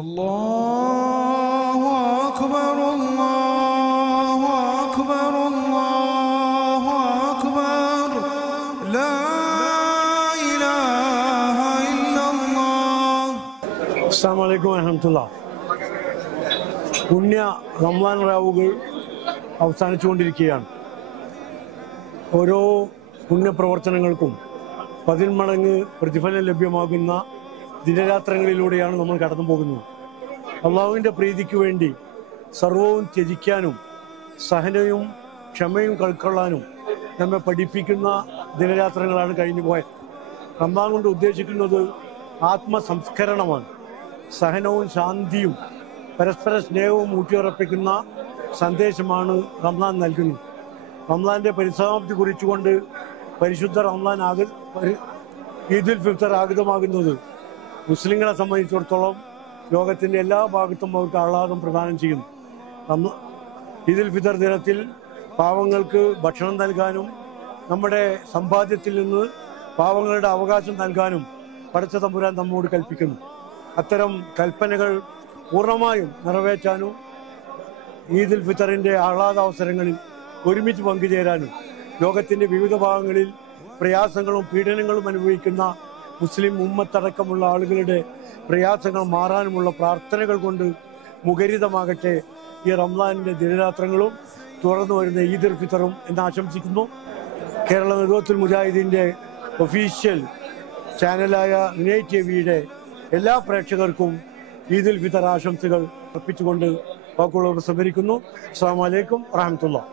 അല്ലാഹു അക്ബർ അല്ലാഹു അക്ബർ അല്ലാഹു അക്ബർ ലാ ഇലാഹ ഇല്ലല്ലാഹ്. അസ്സലാമു അലൈക്കും വറഹ്മത്തുള്ളാഹി. പുണ്യ റമളാൻ രാവുകൾ അവസാനിച്ചുകൊണ്ടിരിക്കുകയാണ്. ഓരോ പുണ്യപ്രവർത്തനങ്ങൾക്കും 10 മടങ്ങ് പ്രതിഫലം ലഭ്യമാകുന്ന ദിനരാത്രങ്ങളിലൂടെയാണ് നമ്മൾ കടന്നു പോകുന്നത്. അള്ളാഹുവിൻ്റെ പ്രീതിക്ക് വേണ്ടി സർവവും ത്യജിക്കാനും സഹനവും ക്ഷമയും കൈക്കൊള്ളാനും നമ്മെ പഠിപ്പിക്കുന്ന ദിനരാത്രങ്ങളാണ് കഴിഞ്ഞു പോയത്. റമളാൻ കൊണ്ട് ഉദ്ദേശിക്കുന്നത് ആത്മസംസ്കരണമാണ്. സഹനവും ശാന്തിയും പരസ്പര സ്നേഹവും ഊട്ടിയുറപ്പിക്കുന്ന സന്ദേശമാണ് റമളാൻ നൽകുന്നത്. റമളാൻ്റെ പരിസമാപ്തി കുറിച്ചുകൊണ്ട് പരിശുദ്ധ റമളാൻ ഈദുൽ ഫിത്തർ ആഗതമാകുന്നത് മുസ്ലിങ്ങളെ സംബന്ധിച്ചിടത്തോളം ലോകത്തിൻ്റെ എല്ലാ ഭാഗത്തും അവർക്ക് ആഹ്ലാദം പ്രദാനം ചെയ്യുന്നു. ഈദുൽ ഫിത്തർ ദിനത്തിൽ പാവങ്ങൾക്ക് ഭക്ഷണം നൽകാനും നമ്മുടെ സമ്പാദ്യത്തിൽ നിന്ന് പാവങ്ങളുടെ അവകാശം നൽകാനും പടച്ച തമ്പുരാൻ നമ്മോട് കൽപ്പിക്കുന്നു. അത്തരം കൽപ്പനകൾ പൂർണ്ണമായും നിറവേറ്റാനും ഈദുൽ ഫിത്തറിൻ്റെ ആഹ്ലാദാവസരങ്ങളിൽ ഒരുമിച്ച് പങ്കുചേരാനും ലോകത്തിൻ്റെ വിവിധ ഭാഗങ്ങളിൽ പ്രയാസങ്ങളും പീഡനങ്ങളും അനുഭവിക്കുന്ന മുസ്ലിം ഉമ്മത്തടക്കമുള്ള ആളുകളുടെ പ്രയാസങ്ങൾ മാറാനുമുള്ള പ്രാർത്ഥനകൾ കൊണ്ട് മുഖരിതമാകട്ടെ ഈ റമളാനിൻ്റെ ദിനരാത്രങ്ങളും തുറന്നു വരുന്ന ഈദുൽ ഫിത്തറും എന്ന് ആശംസിക്കുന്നു. കേരള നേതൃത്വത്തിൽ മുജാഹിദീൻ്റെ ഒഫീഷ്യൽ ചാനലായ റിനൈറ്റ് ടിവിയുടെ എല്ലാ പ്രേക്ഷകർക്കും ഈദുൽ ഫിത്തർ ആശംസകൾ അർപ്പിച്ചുകൊണ്ട് വാക്കുകൾ ഉപസംഹരിക്കുന്നു. അസ്സലാമു അലൈക്കും വറഹ്മത്തുള്ളാഹി.